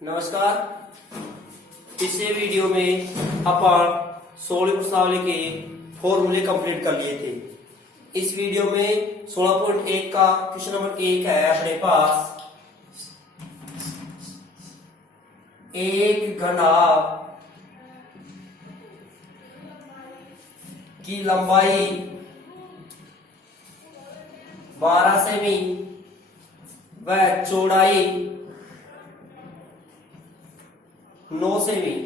नमस्कार। पिछले वीडियो में अपन सोलह प्रश्नावली के फॉर्मूले कंप्लीट कर लिए थे। इस वीडियो में 16.1 का क्वेश्चन नंबर 1 है अपने पास। एक घनाभ की लंबाई 12 सेमी व चौड़ाई 9 सेमी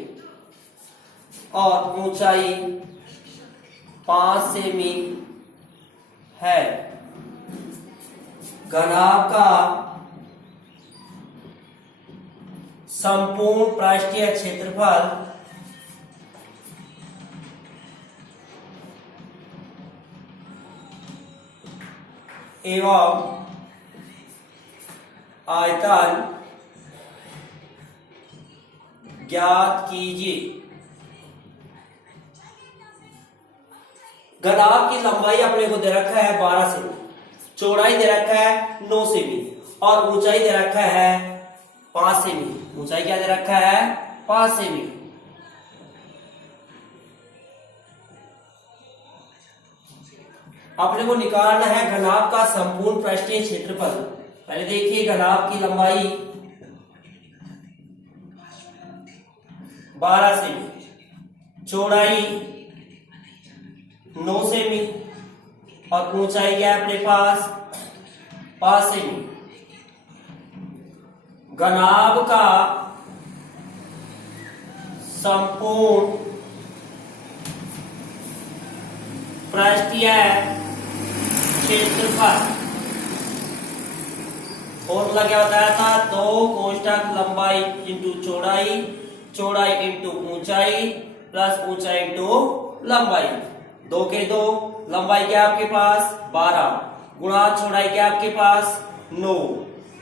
और ऊंचाई 5 सेमी है। घनाभ का संपूर्ण पृष्ठीय क्षेत्रफल एवं आयतन ज्ञात कीजिए। घनाभ की लंबाई अपने को दे रखा है 12 सेमी, चौड़ाई दे रखा है 9 सेमी और ऊंचाई दे रखा है 5 सेमी। ऊंचाई क्या दे रखा है? 5 सेमी। अपने को निकालना है घनाभ का संपूर्ण पृष्ठीय क्षेत्रफल। पहले देखिए, घनाभ की लंबाई 12 सेमी, चौड़ाई 9 सेमी और ऊंचाई क्या है अपने पास? 5 सेमी। घनाभ का संपूर्ण पृष्ठीय क्षेत्रफल फॉर्मूला क्या बताया था? 2 कोष्ठक लंबाई इंटू चौड़ाई, चौड़ाई इंटू ऊंचाई प्लस ऊंचाई इंटू लंबाई। 2 के 2, लंबाई क्या आपके पास? 12 गुणा चौड़ाई क्या आपके पास? 9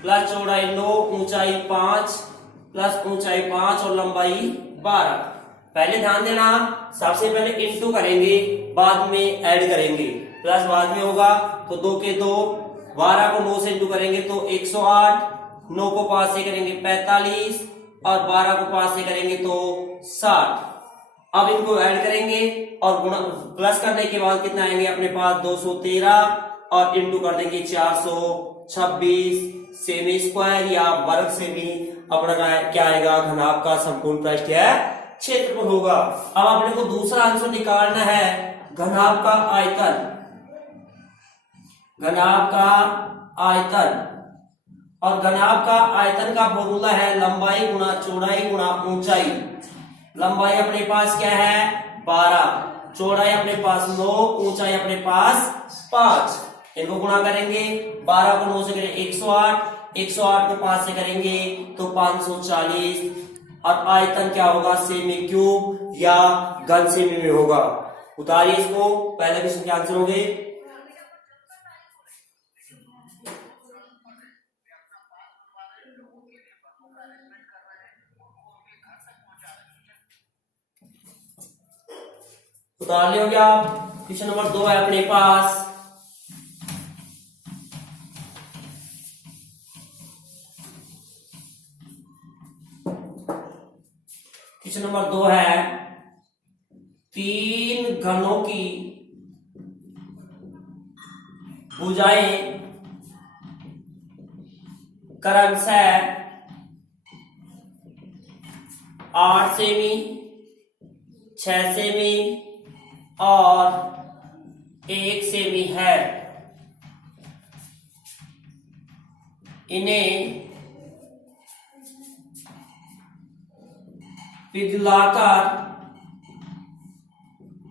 प्लस चौड़ाई 9, ऊंचाई 5 प्लस ऊंचाई 5 और लंबाई 12। पहले ध्यान देना, सबसे पहले इंटू करेंगे, बाद में ऐड करेंगे, प्लस बाद में होगा। तो 2 के 2, 12 को 9 से इंटू करेंगे तो 108, 9 को 5 से करेंगे 45 और 12 को 5 से करेंगे तो 60। अब इनको ऐड करेंगे और गुणा प्लस करने के बाद कितना आएंगे अपने पास? 213 और इंटू कर देंगे 426 सेमी स्क्वायर या वर्ग सेमी। अपना क्या आएगा? घनाभ का संपूर्ण पृष्ठीय क्षेत्रफल होगा। अब अपने को दूसरा आंसर निकालना है घनाभ का आयतन। घनाभ का आयतन, और घनाभ का आयतन का फॉर्मूला है लंबाई गुणा चौड़ाई गुणा ऊंचाई। लंबाई अपने पास क्या है? 12, चौड़ाई अपने पास 9, ऊंचाई अपने पास 5। इनको गुणा करेंगे, 12 को 9 से करेंगे 108, 108 को 5 से करेंगे तो 540 और आयतन क्या होगा? सेमी क्यूब या घन सेमी में होगा। उतारिए इसको, पहले क्वेश्चन के आंसर हो गए। उतार लियोगे आप। क्वेश्चन नंबर 2 है अपने पास। क्वेश्चन नंबर 2 है, 3 घनों की भुजाएं क्रमशः 8 सेमी, 6 सेमी और 1 सेमी है। इन्हें पिघलाकर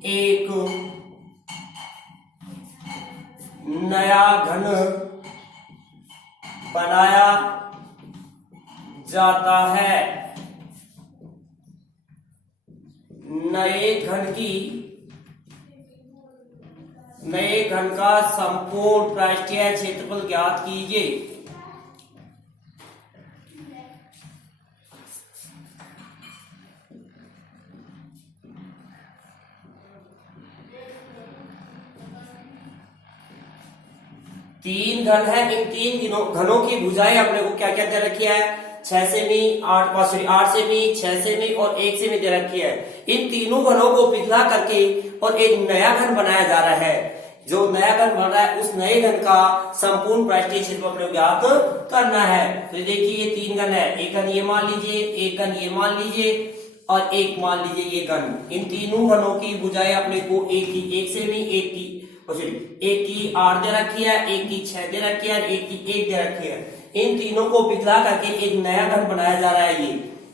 एक नया घन बनाया जाता है। नए घन का संपूर्ण पृष्ठीय क्षेत्रफल ज्ञात कीजिए। तीन घन है, इन तीन घनों की भुजाएं अपने को क्या क्या दे रखी है, 6 सेमी, 8 सेमी, 6 सेमी और 1 सेमी दे रखी है। इन तीनों घनों को पिघला करके और एक नया घन बनाया जा रहा है। जो नया घन बन रहा है उस नए घन का संपूर्ण पृष्ठीय क्षेत्रफल अपने को ज्ञात करना है। तो देखिए ये 3 घन है, एक घन ये मान लीजिए, एक घन ये मान लीजिए और एक मान लीजिए ये घन। इन तीनों घनों की भुजाएं अपने को एक की 1 सेमी, एक की 8 दे रखी है, एक की 6 दे रखी है, एक की 1 दे रखी है। इन तीनों को पिघला करके एक नया घन बनाया जा रहा है। ये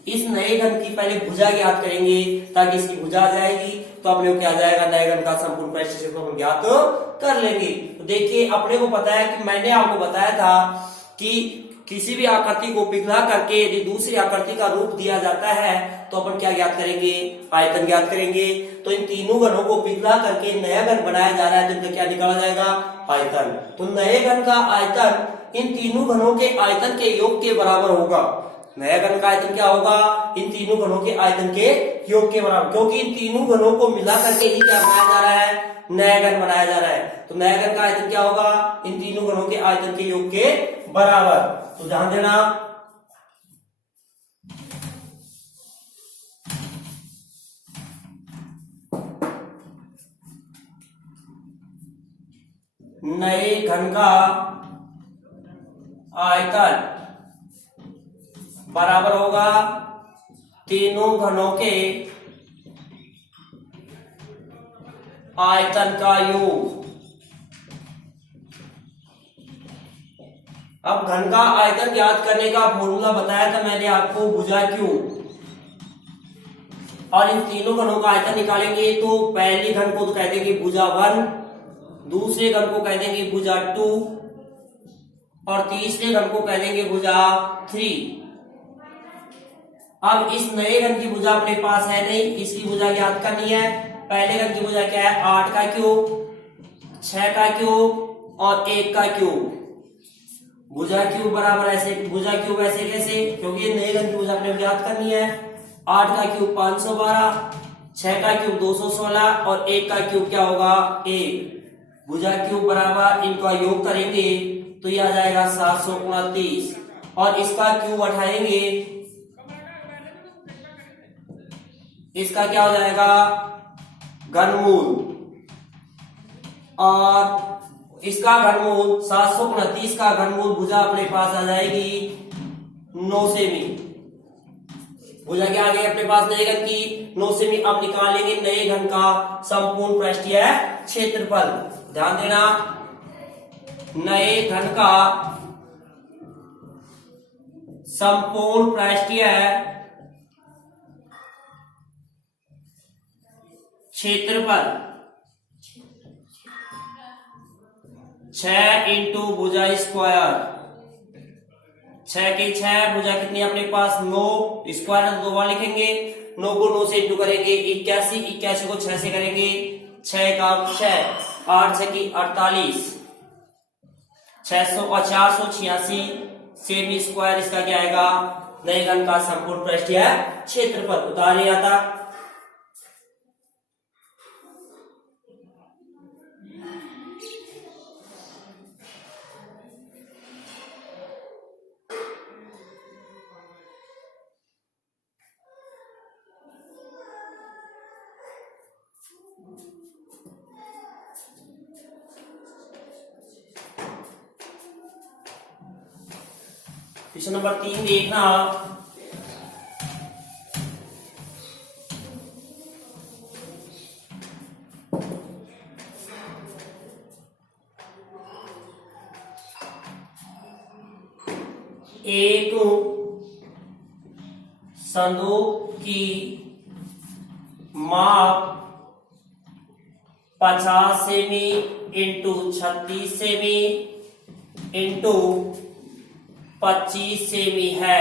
इस नए घन की पहले भुजा ज्ञात करेंगे, ताकि इसकी भुजा आ जाएगी तो अपने को क्या आ जाएगा, नए घन का संपूर्ण पृष्ठीय क्षेत्रफल ज्ञात कर लेंगे। तो देखिए अपने को पता है कि मैंने आपको बताया था कि किसी भी आकृति को पिघला करके यदि दूसरी आकृति का रूप दिया जाता है तो अपन क्या ज्ञात करेंगे, आयतन ज्ञात करेंगे। तो इन तीनों घनों को पिघला करके नया घन बनाया जा रहा है, तो इनका क्या निकाला जाएगा, आयतन। तो नए घन का आयतन इन तीनों घनों के आयतन के योग के बराबर होगा। नया घन का आयतन क्या होगा, इन तीनों घनों के आयतन के योग के बराबर, क्योंकि इन तीनों घनों को मिला करके ही क्या बनाया जा रहा है, नया घन बनाया जा रहा है। तो नया घन का आयतन क्या होगा, इन तीनों घनों के आयतन के योग के बराबर। तो ध्यान देना, नए घन का आयतन बराबर होगा तीनों घनों के आयतन का योग। अब घन का आयतन ज्ञात करने का फॉर्मूला बताया था मैंने आपको, भुजा क्यू। और इन तीनों घनों का आयतन निकालेंगे तो पहले घन को तो कह देंगे भुजा 1, दूसरे घन को कह देंगे भुजा 2 और तीसरे घन को कह देंगे भुजा 3। अब इस नए घन की भुजा अपने पास है नहीं, इसकी भुजा ज्ञात करनी है। पहले घन की भुजा क्या है, 8 का क्यूब, 6 का क्यूब और 1 का क्यूब। भुजा क्यूब बराबर ऐसे, भुजा क्यूब ऐसे कैसे, क्योंकि ये नए घन की भुजा अपने ज्ञात करनी है। 8 का क्यूब 512, 6 का क्यूब 216 और 1 का क्यूब क्या होगा, 1। भुजा क्यूब बराबर इनका योग करेंगे तो ये आ जाएगा 729 और इसका क्यूब उठाएंगे, इसका क्या हो जाएगा, घनमूल। और इसका घनमूल 729 का घनमूल भुजा अपने पास आ जाएगी 9 सेमी। भुजा क्या आ गई अपने पास नए घन की 9 सेमी। अब निकालेंगे नए घन का संपूर्ण पृष्ठीय क्षेत्रफल। ध्यान देना, नए घन का संपूर्ण पृष्ठीय क्षेत्रफल 6 इंटू भुजा स्क्वायर, 6 के 6 भुजा कितनी अपने पास 9, स्क्वायर 2 बार लिखेंगे, 9 को 9 से इंटू करेंगे 81, 81 को 6 से करेंगे 6 का 6, 8 6 की 48, 600 और 486 सेमी स्क्वायर। इसका क्या आएगा, नए घन का संपूर्ण पृष्ठीय क्षेत्रफल। उतार नहीं आता। क्वेश्चन नंबर 3 देखना, एक संदूक की माप 50 semi into 36 semi into 25 semi है।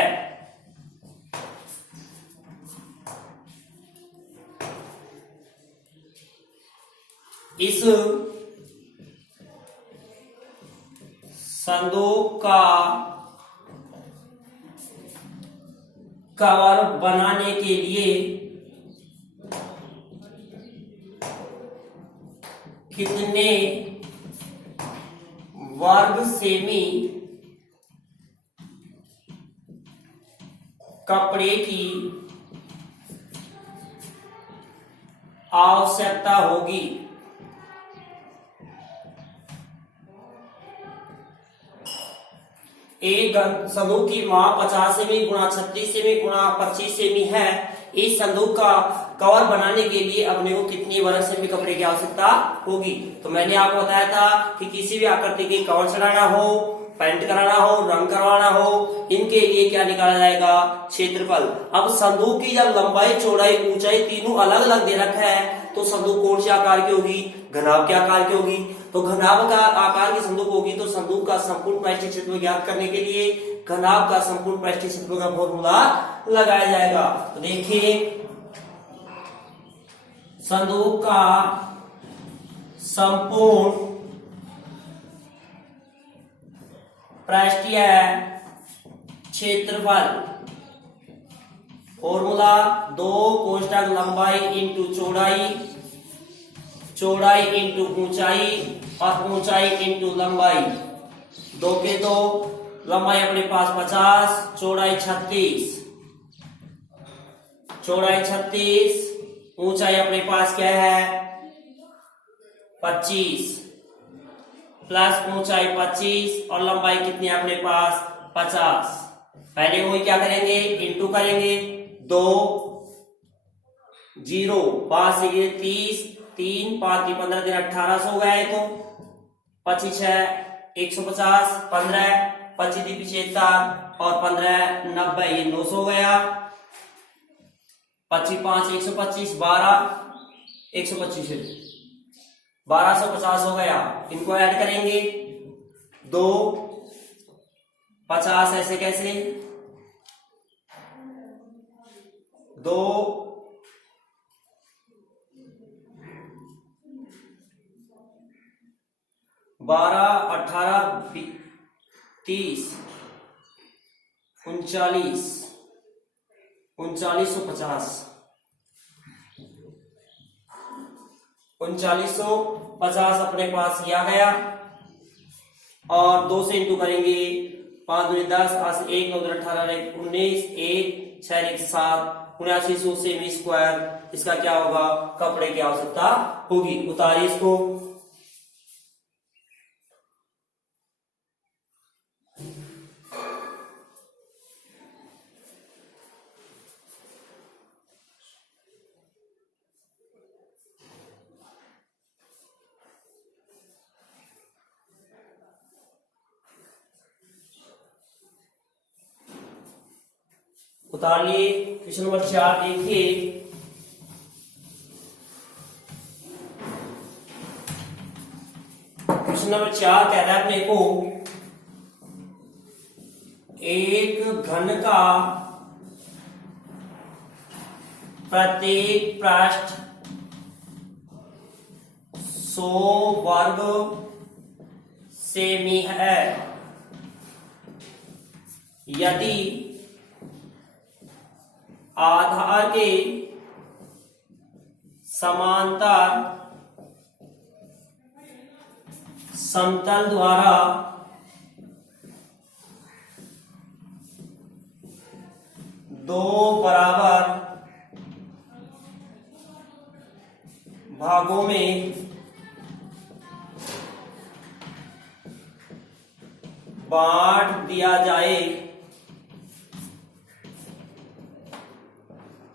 इस संदूक का कवर बनाने के लिए कितने वर्ग सेमी कपड़े की आवश्यकता होगी। एक संदूक की माप 50 सेमी गुणा 36 सेमी गुणा 25 सेमी है। इस संदूक का कवर बनाने के लिए अपने को कितनी वर्ग सेमी कपड़े की आवश्यकता होगी। तो मैंने आपको बताया था कि किसी भी आकृति के कवर चढ़ाना हो, पेंट कराना हो, रंग करवाना हो, इनके लिए क्या निकाला जाएगा, क्षेत्रफल। अब संदूक की जब लंबाई, चौड़ाई, ऊंचाई तीनों अलग अलग दे रखा है तो संदूक कौन से आकार की होगी, घनाभ के आकार की होगी। तो घनाभ का आकार की संदूक होगी तो संदूक का संपूर्ण पृष्ठीय क्षेत्रफल ज्ञात करने के लिए घनाभ का संपूर्ण पृष्ठीय क्षेत्रफल का फॉर्मूला लगाया जाएगा। तो देखिए संदूक का संपूर्ण पृष्ठीय क्षेत्रफल फॉर्मूला 2 कोष्ठक लंबाई इंटू चौड़ाई, चौड़ाई इंटू ऊंचाई और ऊंचाई इंटू लंबाई। 2 के 2, लंबाई अपने पास 50, चौड़ाई 36, चौड़ाई 36, ऊंचाई अपने पास क्या है 25, प्लस ऊंचाई 25 और लंबाई कितनी है अपने पास 50। पहले वही क्या करेंगे, इंटू करेंगे। 2 0 5 से 30, 3 5 3 15 दिन 1800 हो गया है। तो 25 है 150, 15 25 पीछे 7 और 15 90, ये 900 हो गया। 25 5 125, 12 125 है 1250 हो गया। इनको ऐड करेंगे 2 50 ऐसे कैसे 2 12 18 30 39 3950 3950 अपने पास ही आ गया। और 2 से इंटू करेंगे 5 दूनी 10, 1 9 18 19, 1 6 1 7, 7900 सेमी स्क्वायर इसका क्या होगा, कपड़े की आवश्यकता होगी। उतारिए इसको। उतार लिए। क्वेश्चन नंबर 4 देखिए, क्वेश्चन नंबर 4 कह रहा है अपने को एक घन का प्रत्येक पृष्ठ 100 वर्ग सेमी है यदि आधार के समांतर समतल द्वारा दो बराबर भागों में बांट दिया जाए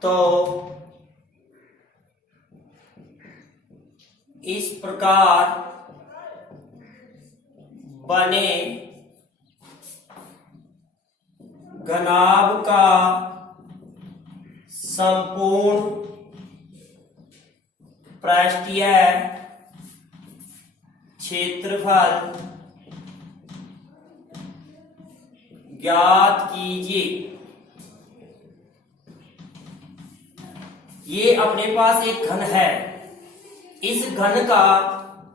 तो इस प्रकार बने घनाभ का संपूर्ण पृष्ठीय क्षेत्रफल ज्ञात कीजिए। ये अपने पास एक घन है, इस घन का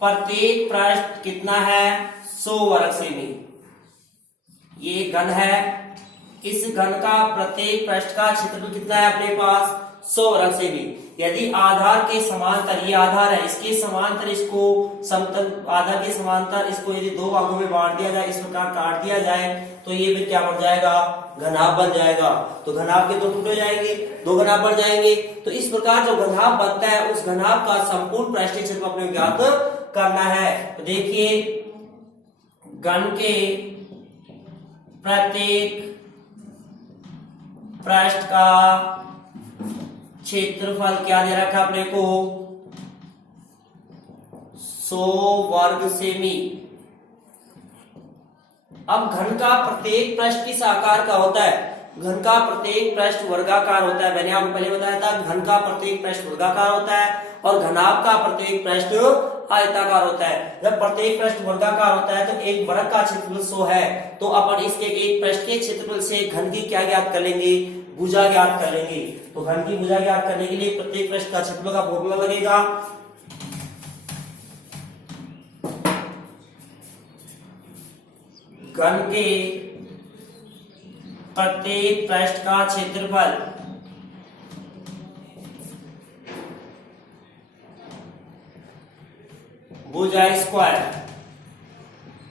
प्रत्येक पृष्ठ कितना है 100 वर्ग सेमी। ये घन है, इस घन का प्रत्येक पृष्ठ का क्षेत्रफल कितना है अपने पास 100 वर्ग सेमी। यदि आधार के समांतर, ये आधार है, इसके समांतर इसको समतल आधार के समांतर इसको यदि दो भागों में बांट दिया जाए, इस प्रकार काट दिया जाए तो ये फिर क्या बन जाएगा, घनाभ बन जाएगा। तो घनाभ के दो टुकड़े हो जाएंगे, दो घनाभ बन जाएंगे। तो इस प्रकार जो घनाभ बनता है उस घनाभ का संपूर्ण पृष्ठीय क्षेत्रफल अपने ज्ञात करना है। तो देखिए घन के प्रत्येक पृष्ठ का क्षेत्रफल क्या दे रखा अपने को, 100 वर्ग सेमी। अब घन का प्रत्येक पृष्ठ किस आकार का होता है, घन का प्रत्येक पृष्ठ वर्गाकार होता है। मैंने आपको पहले बताया था घन का प्रत्येक पृष्ठ वर्गाकार होता है और घनाभ का प्रत्येक पृष्ठ आयताकार होता है। जब प्रत्येक पृष्ठ वर्गाकार होता है तो एक वर्ग का क्षेत्रफल 100 है, तो अपन इसके एक पृष्ठ के क्षेत्रफल से घन की क्या ज्ञात कर लेंगे, भुजा ज्ञात कर लेंगे। तो घन की भुजा ज्ञात करने के लिए प्रत्येक पृष्ठ का क्षेत्रफल का फॉर्मूला लगेगा। घन के प्रत्येक पृष्ठ का क्षेत्रफल भुजा स्क्वायर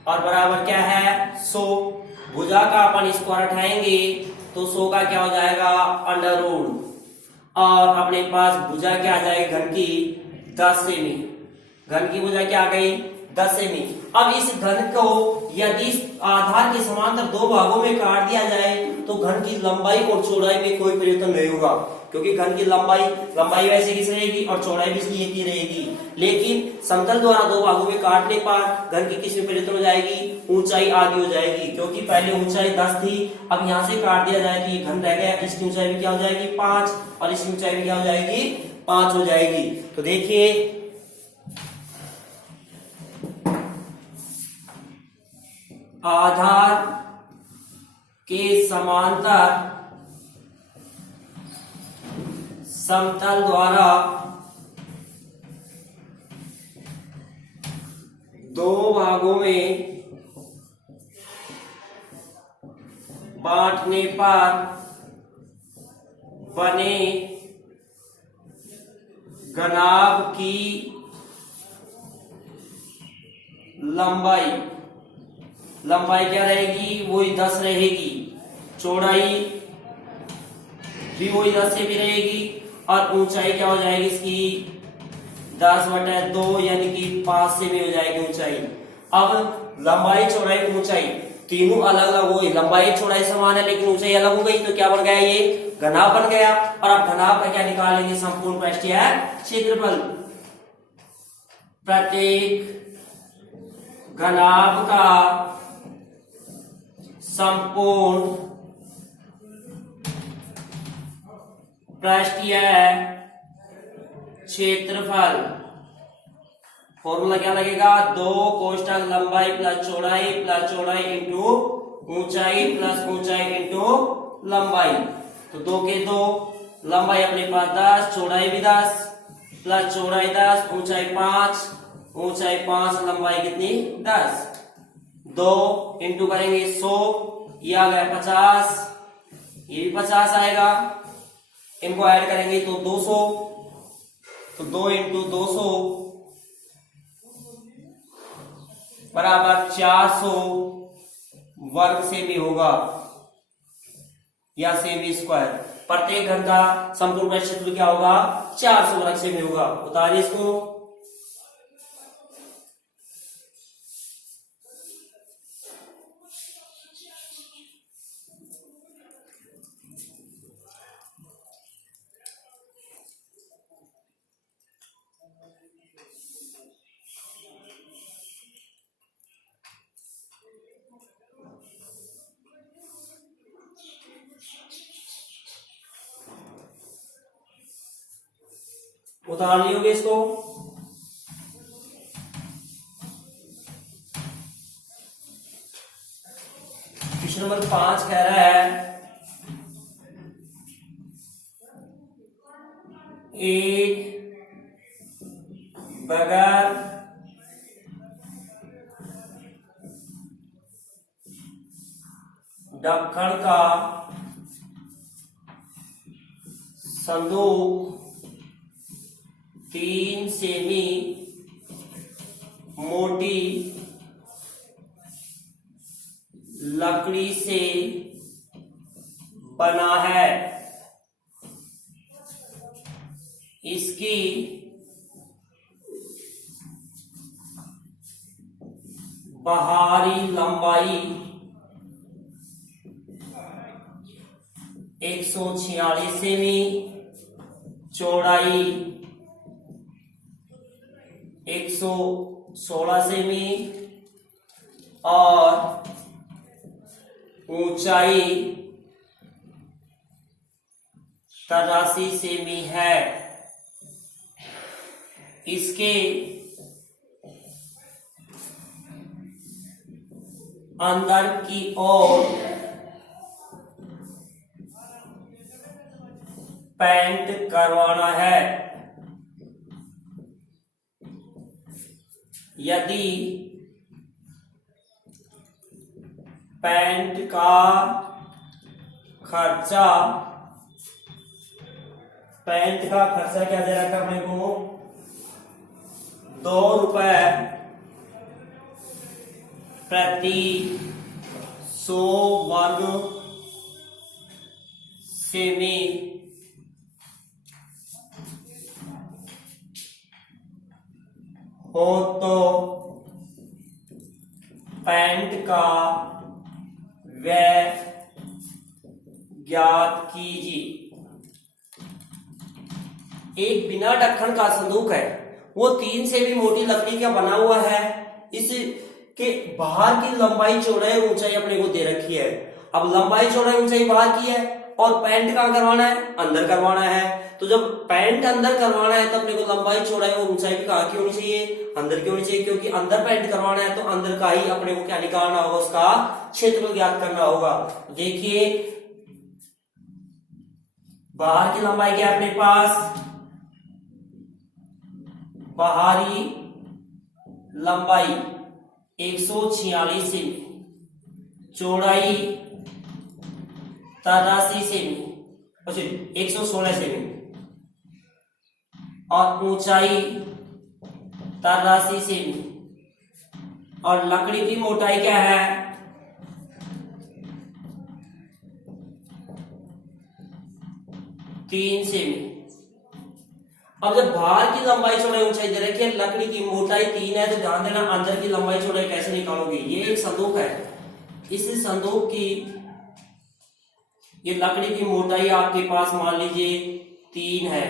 और बराबर क्या है 100। भुजा का अपन स्क्वायर उठाएंगे तो 100 का क्या हो जाएगा अंडर रूट, और अपने पास भुजा क्या आ जाएगी घन की 10 सेमी। घन की भुजा क्या आ गई 10 सेमी। अब इस घन को यदि आधार के समांतर दो भागों में काट दिया जाए तो घन की लंबाई और चौड़ाई में कोई परिवर्तन नहीं होगा, क्योंकि घन की लंबाई वैसे की रहेगी और चौड़ाई भी इसकी एक ही रहेगी। लेकिन समतल द्वारा दो भागों में काटने पर घन की किस में परिवर्तन हो जाएगी, ऊंचाई आधी हो जाएगी, क्योंकि पहले ऊंचाई 10 थी, अब यहाँ से काट दिया जाए तो ये घन रह गया, इसकी ऊंचाई भी क्या हो जाएगी 5 और इसकी ऊंचाई भी क्या हो जाएगी 5 हो जाएगी। तो देखिए आधार के समांतर समतल द्वारा दो भागों में बांटने पर बने घनाभ की लंबाई क्या रहेगी, वही 10 रहेगी, चौड़ाई भी वही 10 से भी रहेगी और ऊंचाई क्या हो जाएगी इसकी 10/2 यानी कि 5 से भी हो जाएगी ऊंचाई। अब लंबाई चौड़ाई ऊंचाई तीनों अलग अलग हुई, लंबाई चौड़ाई समान है लेकिन ऊंचाई अलग हो गई, तो क्या बन गया ये घनाभ बन गया। और अब घनाभ का क्या निकालेंगे, संपूर्ण पृष्ठीय क्षेत्रफल। प्रत्येक घनाभ का संपूर्ण पृष्ठीय क्षेत्रफल, फॉर्मूला क्या लगेगा 2 कोष्ठक लंबाई प्लस चौड़ाई इंटू ऊंचाई प्लस ऊंचाई इंटू लंबाई। तो 2 के 2, लंबाई अपने पास 10, चौड़ाई भी 10 प्लस चौड़ाई 10, ऊंचाई 5, लंबाई कितनी 10। 2 इंटू करेंगे 100, ये आ गया 50, ये भी 50 आएगा, इनको ऐड करेंगे तो 200, तो 2 इंटू 200 बराबर 400 वर्ग सेमी होगा या सेमी स्क्वायर। प्रत्येक घन का संपूर्ण क्षेत्रफल क्या होगा 400 वर्ग सेमी होगा। उतारिए इसको। उतार लियोगे इसको। क्वेश्चन नंबर 5 कह रहा है एक बगैर ढक्कन का संदूक 3 सेमी मोटी लकड़ी से बना है। इसकी बाहरी लंबाई 146 सेमी, चौड़ाई 116 सेमी और ऊंचाई 83 सेमी है। इसके अंदर की ओर पेंट करवाना है। यदि पेंट का खर्चा क्या दे रखा अपने को, 2 रुपए प्रति 100 वर्ग सेमी हो तो पेंट का व्यय ज्ञात कीजिए। एक बिना ढक्कन का संदूक है, वो 3 से भी मोटी लकड़ी का बना हुआ है। इसके बाहर की लंबाई चौड़ाई और ऊंचाई अपने को दे रखी है। अब लंबाई चौड़ाई ऊंचाई बाहर की है और पेंट कहाँ करवाना है, अंदर करवाना है। तो जब पेंट अंदर करवाना है तो अपने को लंबाई चौड़ाई और ऊंचाई भी कहाँ की होनी चाहिए, अंदर की होनी चाहिए, क्योंकि अंदर पेंट करवाना है तो अंदर का ही अपने को क्या निकालना होगा, उसका क्षेत्रफल ज्ञात करना होगा। देखिए बाहर की लंबाई क्या है अपने पास, बाहरी लंबाई 146 सेमी, चौड़ाई 83 सेमी, 116 सेमी और ऊंचाई 83 सेमी और लकड़ी की मोटाई क्या है, 3 सेमी। अब जब बाहर की लंबाई चौड़ाई ऊंचाई दे रखी है, लकड़ी की मोटाई 3 है, तो ध्यान देना अंदर की लंबाई चौड़ाई कैसे निकालोगे। ये एक संदूक है, इस संदूक की ये लकड़ी की मोटाई आपके पास मान लीजिए 3 है,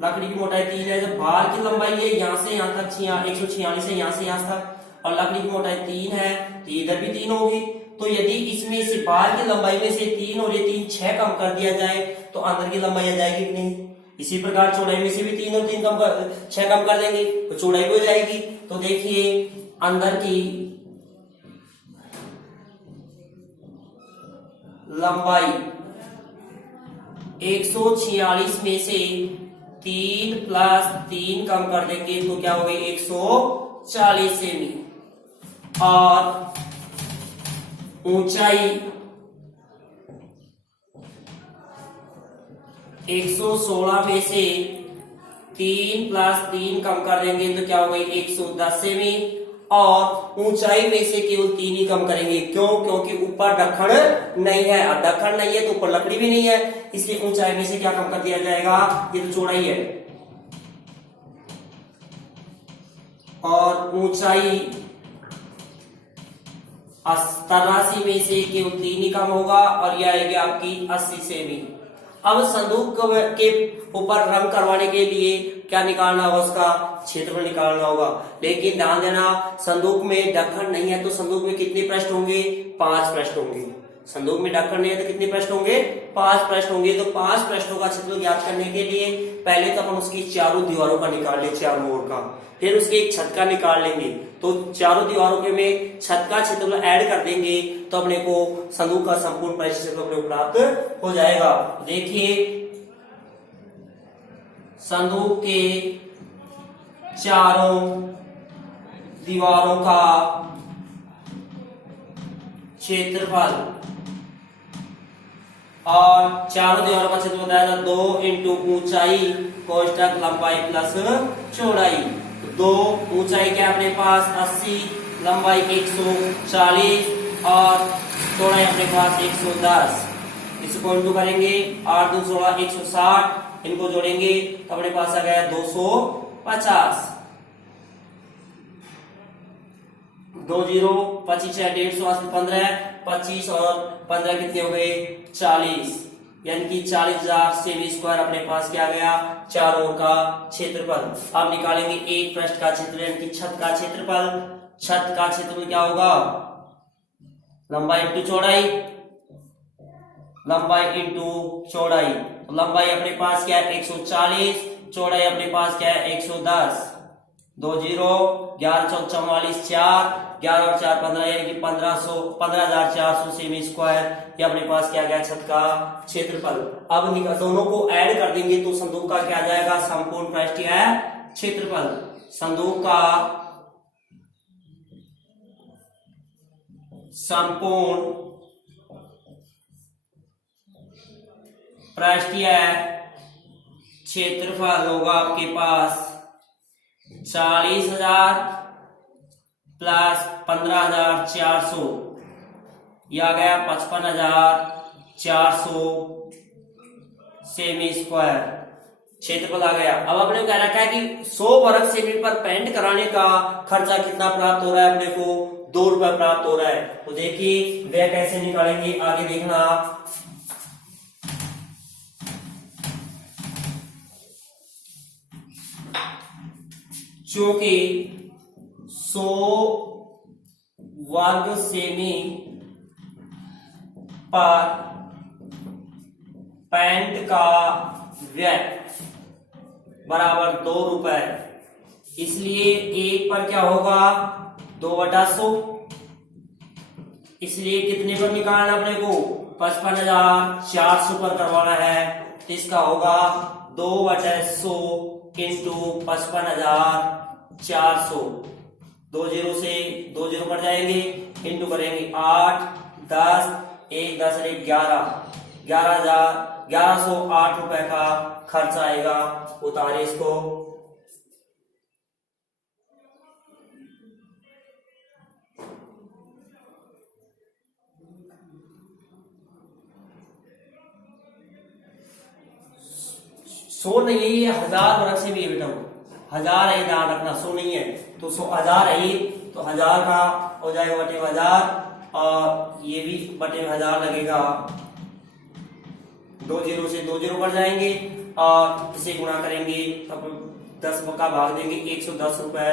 लकड़ी की मोटाई 3 है। जब बाहर की लंबाई है यहां से यहां तक 146 है, यहां से यहां तक, और लकड़ी की मोटाई 3 है तो इधर भी 3 होगी। तो यदि इसमें से बाहर की लंबाई में से 3 और ये 3 6 कम कर दिया जाए तो अंदर की लंबाई आ जाएगी कि नहीं। इसी प्रकार चौड़ाई में से भी 3 और 3 6 कम कर देंगे तो चौड़ाई भी हो जाएगी। तो देखिए अंदर की लंबाई 146 में से 3 प्लस 3 कम कर देंगे तो क्या हो गई, 140 सेमी और ऊंचाई 116 में से 3 प्लस 3 कम कर देंगे तो क्या हो गई, 110 सेमी और ऊंचाई में से केवल 3 ही कम करेंगे। क्यों, क्योंकि ऊपर ढक्कन नहीं है, और ढक्कन नहीं है तो ऊपर लकड़ी भी नहीं है, इसलिए ऊंचाई में से क्या कम कर दिया जाएगा, ये तो चौड़ाई है और ऊंचाई 83 में से केवल 3 ही कम होगा और यह आएगी आपकी 80 सेमी। अब संदूक के ऊपर रंग करवाने के लिए क्या निकालना होगा, उसका क्षेत्रफल निकालना होगा। लेकिन ध्यान देना संदूक में ढक्कन नहीं है तो संदूक में कितने पृष्ठ होंगे, 5 पृष्ठ होंगे। संदूक में ढक्कन नहीं है तो कितने पृष्ठ होंगे, 5 पृष्ठ होंगे। तो 5 पृष्ठों का क्षेत्रफल ज्ञात करने के लिए पहले तो अपन उसकी चारों दीवारों का निकाल ले, चार मोड़ का, फिर उसके एक छत का निकाल लेंगे। तो चारों दीवारों के में छत का क्षेत्रफल ऐड कर देंगे तो अपने को संदूक का संपूर्ण परिक्षेत्र क्षेत्रफल अपने को प्राप्त हो जाएगा। देखिए संदूक के चारों दीवारों का क्षेत्रफल और चारों दीवारों का क्षेत्रफल बताया था 2 इंटू ऊंचाई कोष्टक लंबाई प्लस चौड़ाई। तो 2, ऊंचाई क्या अपने पास 80, लंबाई 140 और चौड़ाई अपने पास 110। इसको इंटू करेंगे 8 2 16 160, इनको जोड़ेंगे तो अपने पास आ गया 250। 2 0 25 है 150 15, 25 और 15 कितने हो गए 40, यानी कि 40,000 सेमी स्क्वायर अपने पास क्या गया चारों का क्षेत्रफल। अब निकालेंगे एक पृष्ठ का क्षेत्र यानी कि छत का क्षेत्रफल। छत का क्षेत्रफल क्या होगा लंबाई इंटू चौड़ाई, लंबाई इंटू चौड़ाई। तो लंबाई अपने पास क्या है 140, चौड़ाई अपने पास क्या है 110। 2 0 11 4 44 4, 11 और 4 15 यानी कि 15,400 सेमी स्क्वायर ये अपने पास क्या गया छत का क्षेत्रफल। अब दोनों को ऐड कर देंगे तो संदूक का क्या आ जाएगा संपूर्ण पृष्ठीय क्षेत्रफल। संदूक का संपूर्ण पृष्ठीय क्षेत्रफल होगा आपके पास 40,000 प्लस 15,400, यह आ गया 55,400 सेमी स्क्वायर क्षेत्रफल आ गया। अब अपने कह रखा है कि 100 वर्ग सेमी पर पेंट कराने का खर्चा कितना प्राप्त हो रहा है, अपने को 2 रुपए प्राप्त हो रहा है। तो देखिए वह कैसे निकालेंगे आगे देखना आप। चूंकि 100 वर्ग सेमी पर पेंट का व्यय बराबर 2 रुपए, इसलिए एक पर क्या होगा 2/100, इसलिए कितने पर निकालना अपने को 55,400 पर करवाना है। तो इसका होगा 2/100 इंटू 55,400। 2 0 से 2 0 पर जाएंगे, इंटू करेंगे 8 10 1 10 1 11, 1108 रुपए का खर्च आएगा। उतारे इसको। सौ नहीं है ये 1000 वर्ग से भी है बेटा, 1000 है, ध्यान रखना 100 नहीं है। तो 1000 है ये, तो 1000 का हो जाएगा बटे 1000 और ये भी बटे 1000 लगेगा। 2 0 से 2 0 पर जाएंगे और इसे गुणा करेंगे तब 10 का भाग देंगे 110 रुपए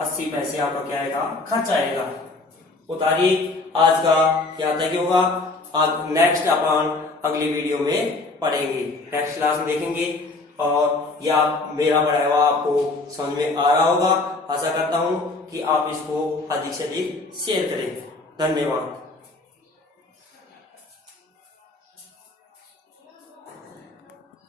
80 पैसे आपका क्या आएगा खर्च आएगा। उतारिए आज का यहाँ तक होगा। आज नेक्स्ट अपन अगली वीडियो में पढ़ेंगे, नेक्स्ट क्लास में देखेंगे और या मेरा पढ़ाया हुआ आपको समझ में आ रहा होगा। आशा करता हूं कि आप इसको अधिक से अधिक शेयर करें। धन्यवाद।